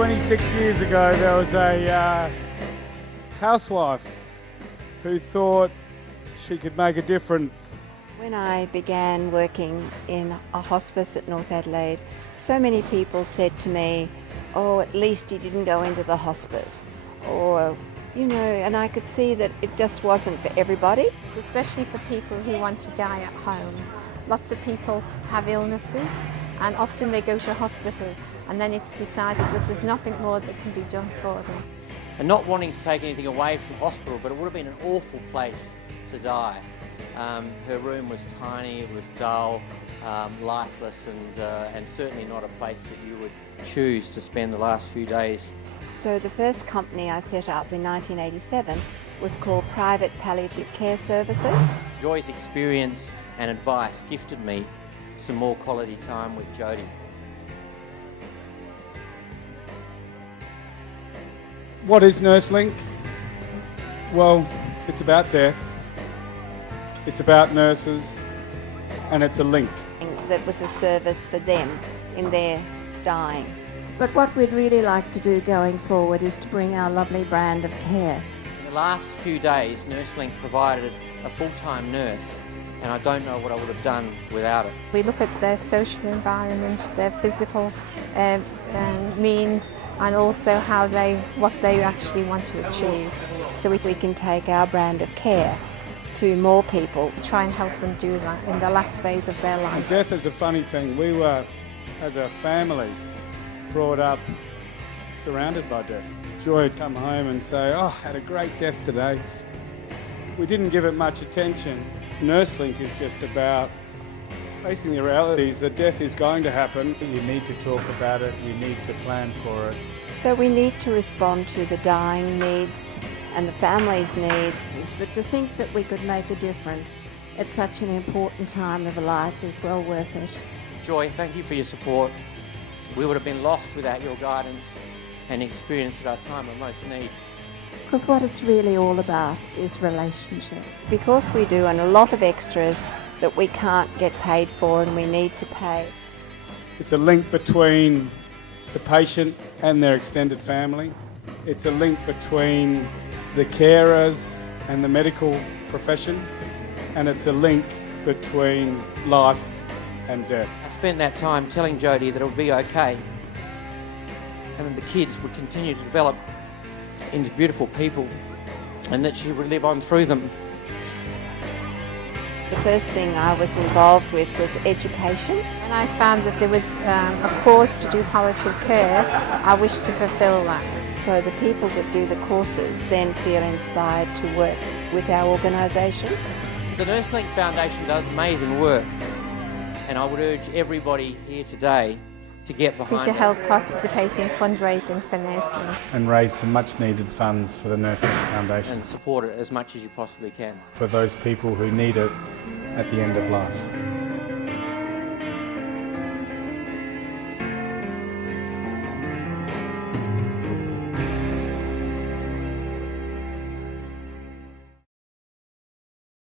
26 years ago, there was a housewife who thought she could make a difference. When I began working in a hospice at North Adelaide, so many people said to me, "Oh, at least you didn't go into the hospice," or, and I could see that it just wasn't for everybody. Especially for people who want to die at home. Lots of people have illnesses and often they go to hospital and then it's decided that there's nothing more that can be done for them. And not wanting to take anything away from hospital, but it would have been an awful place to die. Her room was tiny, it was dull, lifeless, and certainly not a place that you would choose to spend the last few days. So the first company I set up in 1987 was called Private Palliative Care Services. Joy's experience and advice gifted me some more quality time with Jodie. What is NurseLink? Well, it's about death, it's about nurses, and it's a link. That was a service for them in their dying. But what we'd really like to do going forward is to bring our lovely brand of care. In the last few days, NurseLink provided a full-time nurse, and I don't know what I would have done without it. We look at their social environment, their physical means, and also what they actually want to achieve. So we can take our brand of care to more people. Try and help them do that in the last phase of their life. Death is a funny thing. We were, as a family, brought up surrounded by death. Joy would come home and say, "Oh, had a great death today." We didn't give it much attention. NurseLink is just about facing the realities that death is going to happen. You need to talk about it, you need to plan for it. So we need to respond to the dying needs and the family's needs. But to think that we could make a difference at such an important time of life is well worth it. Joy, thank you for your support. We would have been lost without your guidance and experience at our time of most need. Because what it's really all about is relationship. Because we do, and a lot of extras that we can't get paid for and we need to pay. It's a link between the patient and their extended family. It's a link between the carers and the medical profession. And it's a link between life and death. I spent that time telling Jodie that it would be okay, and that the kids would continue to develop into beautiful people and that she would live on through them. The first thing I was involved with was education. When I found that there was a course to do palliative care, I wished to fulfil that. So the people that do the courses then feel inspired to work with our organisation. The NurseLink Foundation does amazing work, and I would urge everybody here today to get behind To it. help participate in fundraising for NurseLink. And raise some much needed funds for the NurseLink Foundation. And support it as much as you possibly can. For those people who need it at the end of life.